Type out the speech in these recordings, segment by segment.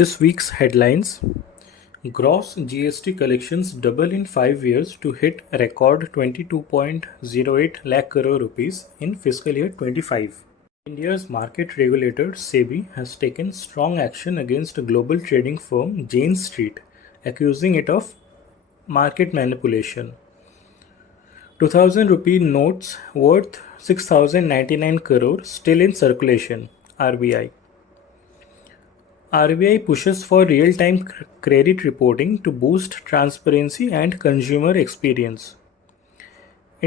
This week's headlines: Gross GST collections double in 5 years to hit a record 22.08 lakh crore rupees in fiscal year 25. India's market regulator SEBI has taken strong action against a global trading firm Jane Street, accusing it of market manipulation. 2000 rupee notes worth 6099 crore still in circulation, RBI. RBI pushes for real-time credit reporting to boost transparency and consumer experience.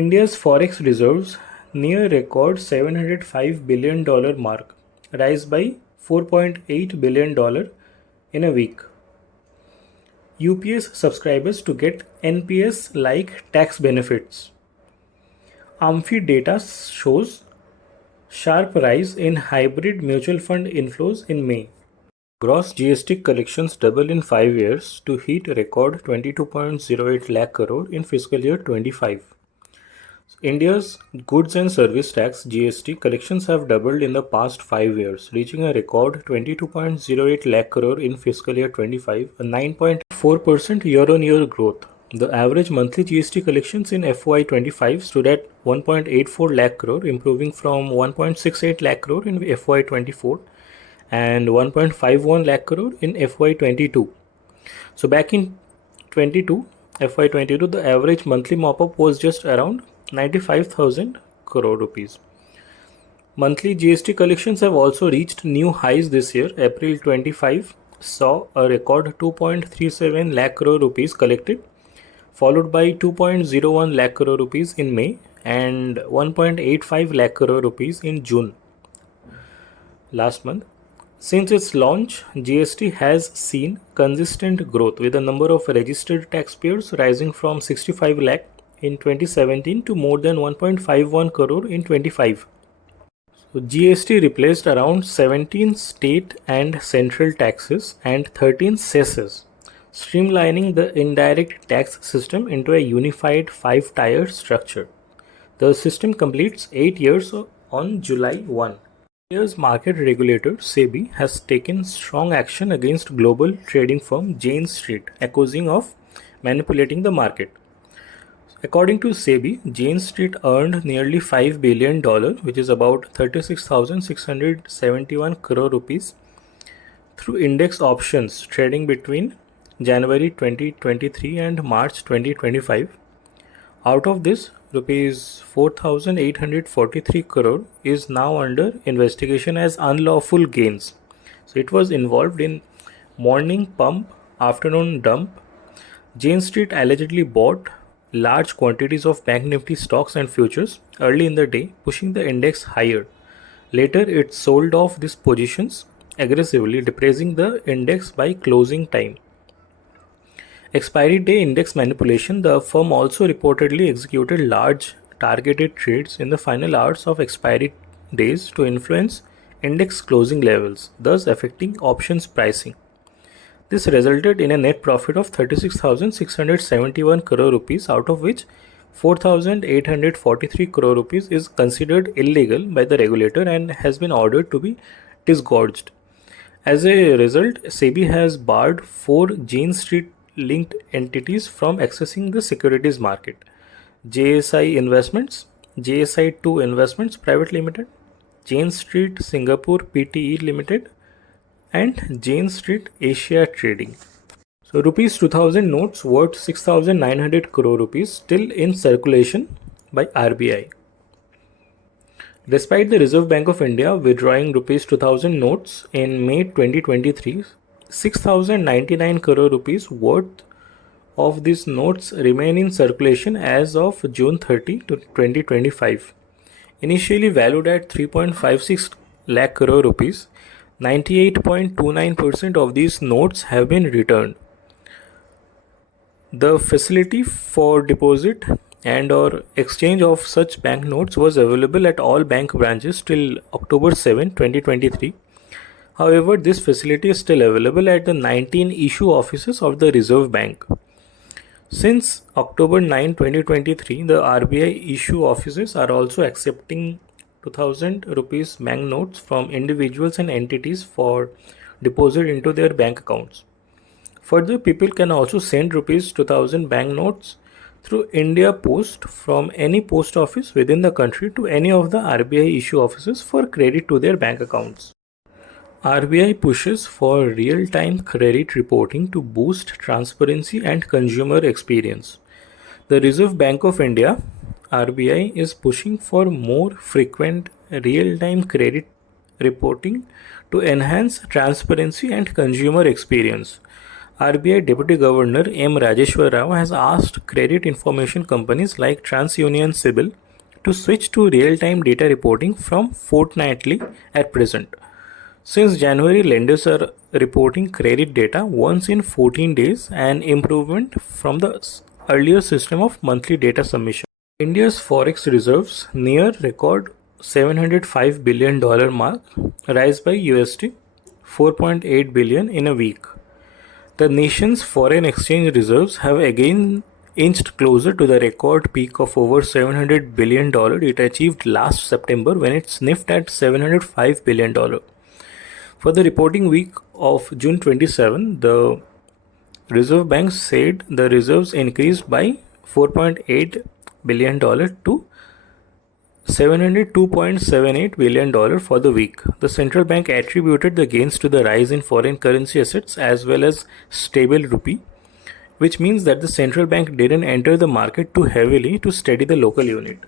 India's forex reserves near record $705 billion mark, rise by $4.8 billion in a week. UPS subscribers to get NPS-like tax benefits. Amphi data shows sharp rise in hybrid mutual fund inflows in May. Gross GST collections double in 5 years to hit a record 22.08 lakh crore in fiscal year 25. India's goods and service tax (GST) collections have doubled in the past 5 years, reaching a record 22.08 lakh crore in fiscal year 25, a 9.4% year-on-year growth. The average monthly GST collections in FY 25 stood at 1.84 lakh crore, improving from 1.68 lakh crore in FY 24 and 1.51 lakh crore in FY 22. So back in FY 22, the average monthly mop-up was just around 95,000 crore rupees. Monthly GST collections have also reached new highs this year. April 25 saw a record 2.37 lakh crore rupees collected, followed by 2.01 lakh crore rupees in May and 1.85 lakh crore rupees in June last month. Since its launch, GST has seen consistent growth, with the number of registered taxpayers rising from 65 lakh in 2017 to more than 1.51 crore in 25. So GST replaced around 17 state and central taxes and 13 cesses, streamlining the indirect tax system into a unified 5-tier structure. The system completes 8 years on July 1. India's market regulator SEBI has taken strong action against global trading firm Jane Street, accusing of manipulating the market. According to SEBI, Jane Street earned nearly $5 billion, which is about 36,671 crore rupees, through index options trading between January 2023 and March 2025. Out of this, rupees 4,843 crore is now under investigation as unlawful gains. So it was involved in morning pump, afternoon dump. Jane Street allegedly bought large quantities of Bank Nifty stocks and futures early in the day, pushing the index higher. Later, it sold off these positions aggressively, depressing the index by closing time. Expiry day index manipulation: the firm also reportedly executed large targeted trades in the final hours of expiry days to influence index closing levels, thus affecting options pricing. This resulted in a net profit of 36,671 crore rupees, out of which 4,843 crore rupees is considered illegal by the regulator and has been ordered to be disgorged. As a result, SEBI has barred 4 Jane Street linked entities from accessing the securities market: JSI Investments, JSI 2 Investments Private Limited, Jane Street Singapore Pte Limited, and Jane Street Asia Trading. So rupees 2000 notes worth 6,900 crore rupees still in circulation by RBI. Despite the Reserve Bank of India withdrawing rupees 2000 notes in May 2023, 6,099 crore rupees worth of these notes remain in circulation as of June 30, 2025. Initially valued at 3.56 lakh crore rupees, 98.29% of these notes have been returned. The facility for deposit and or exchange of such bank notes was available at all bank branches till October 7, 2023. However, this facility is still available at the 19 issue offices of the Reserve Bank. Since October 9, 2023, the RBI issue offices are also accepting 2000 rupees bank notes from individuals and entities for deposit into their bank accounts. Further, people can also send rupees 2000 banknotes through India Post from any post office within the country to any of the RBI issue offices for credit to their bank accounts. RBI pushes for real-time credit reporting to boost transparency and consumer experience. The Reserve Bank of India (RBI) is pushing for more frequent real-time credit reporting to enhance transparency and consumer experience. RBI Deputy Governor M. Rajeshwar Rao has asked credit information companies like TransUnion Sibil to switch to real-time data reporting from fortnightly at present. Since January, lenders are reporting credit data once in 14 days, an improvement from the earlier system of monthly data submission. India's forex reserves near record $705 billion mark, rise by USD 4.8 billion in a week. The nation's foreign exchange reserves have again inched closer to the record peak of over $700 billion it achieved last September when it sniffed at $705 billion. For the reporting week of June 27, the Reserve Bank said the reserves increased by $4.8 billion to $702.78 billion for the week. The central bank attributed the gains to the rise in foreign currency assets as well as stable rupee, which means that the central bank didn't enter the market too heavily to steady the local unit.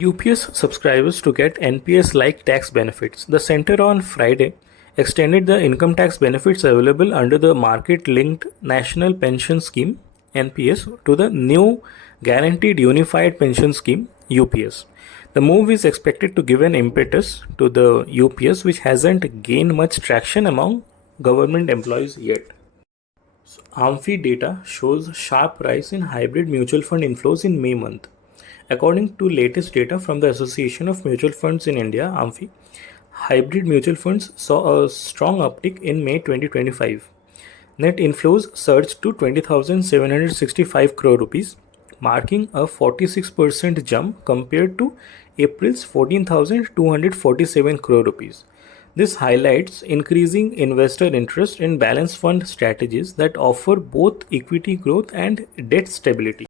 UPS subscribers to get NPS-like tax benefits. The center on Friday extended the income tax benefits available under the Market-Linked National Pension Scheme (NPS) to the new Guaranteed Unified Pension Scheme (UPS). The move is expected to give an impetus to the UPS, which hasn't gained much traction among government employees yet. AMFI data shows sharp rise in hybrid mutual fund inflows in May month. According to latest data from the Association of Mutual Funds in India (AMFI), hybrid mutual funds saw a strong uptick in May 2025. Net inflows surged to 20,765 crore rupees, marking a 46% jump compared to April's 14,247 crore rupees. This highlights increasing investor interest in balanced fund strategies that offer both equity growth and debt stability.